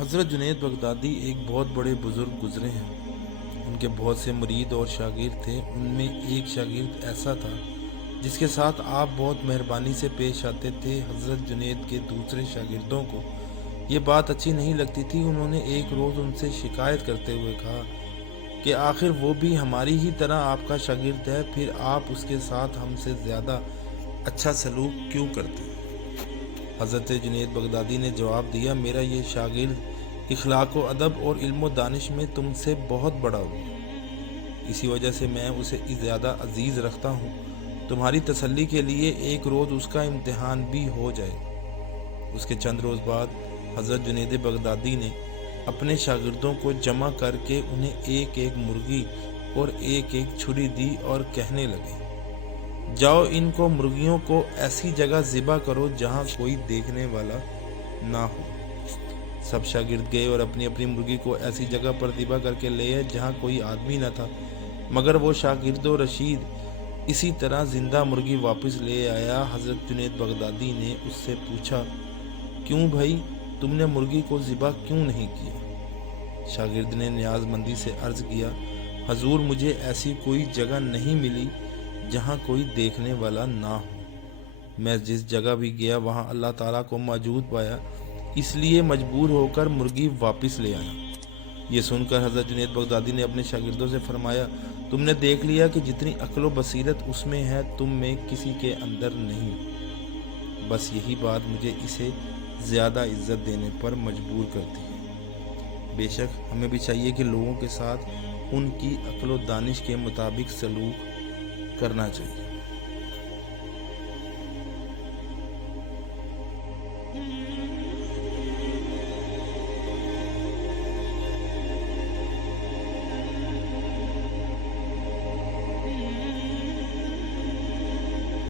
حضرت جنید بغدادی ایک بہت بڑے بزرگ گزرے ہیں۔ ان کے بہت سے مرید اور شاگرد تھے۔ ان میں ایک شاگرد ایسا تھا جس کے ساتھ آپ بہت مہربانی سے پیش آتے تھے۔ حضرت جنید کے دوسرے شاگردوں کو یہ بات اچھی نہیں لگتی تھی۔ انہوں نے ایک روز ان سے شکایت کرتے ہوئے کہا کہ آخر وہ بھی ہماری ہی طرح آپ کا شاگرد ہے، پھر آپ اس کے ساتھ ہم سے زیادہ اچھا سلوک کیوں کرتے ہیں؟ حضرت جنید بغدادی نے جواب دیا، میرا یہ شاگرد اخلاق و ادب اور علم و دانش میں تم سے بہت بڑا ہوا، اسی وجہ سے میں اسے زیادہ عزیز رکھتا ہوں۔ تمہاری تسلی کے لیے ایک روز اس کا امتحان بھی ہو جائے۔ اس کے چند روز بعد حضرت جنید بغدادی نے اپنے شاگردوں کو جمع کر کے انہیں ایک ایک مرغی اور ایک ایک چھری دی اور کہنے لگے، جاؤ ان کو مرغیوں کو ایسی جگہ ذبح کرو جہاں کوئی دیکھنے والا نہ ہو۔ سب شاگرد گئے اور اپنی اپنی مرغی کو ایسی جگہ پر ذبح کر کے لے آئے جہاں کوئی آدمی نہ تھا، مگر وہ شاگرد و رشید اسی طرح زندہ مرغی واپس لے آیا۔ حضرت جنید بغدادی نے اس سے پوچھا، کیوں بھائی، تم نے مرغی کو ذبح کیوں نہیں کیا؟ شاگرد نے نیاز مندی سے عرض کیا، حضور مجھے ایسی کوئی جگہ نہیں ملی جہاں کوئی دیکھنے والا نہ ہو۔ میں جس جگہ بھی گیا وہاں اللہ تعالیٰ کو موجود پایا، اس لیے مجبور ہو کر مرغی واپس لے آیا۔ یہ سن کر حضرت جنید بغدادی نے اپنے شاگردوں سے فرمایا، تم نے دیکھ لیا کہ جتنی عقل و بصیرت اس میں ہے تم میں کسی کے اندر نہیں، بس یہی بات مجھے اسے زیادہ عزت دینے پر مجبور کرتی ہے۔ بے شک ہمیں بھی چاہیے کہ لوگوں کے ساتھ ان کی عقل و دانش کے مطابق سلوک کرنا چاہیے۔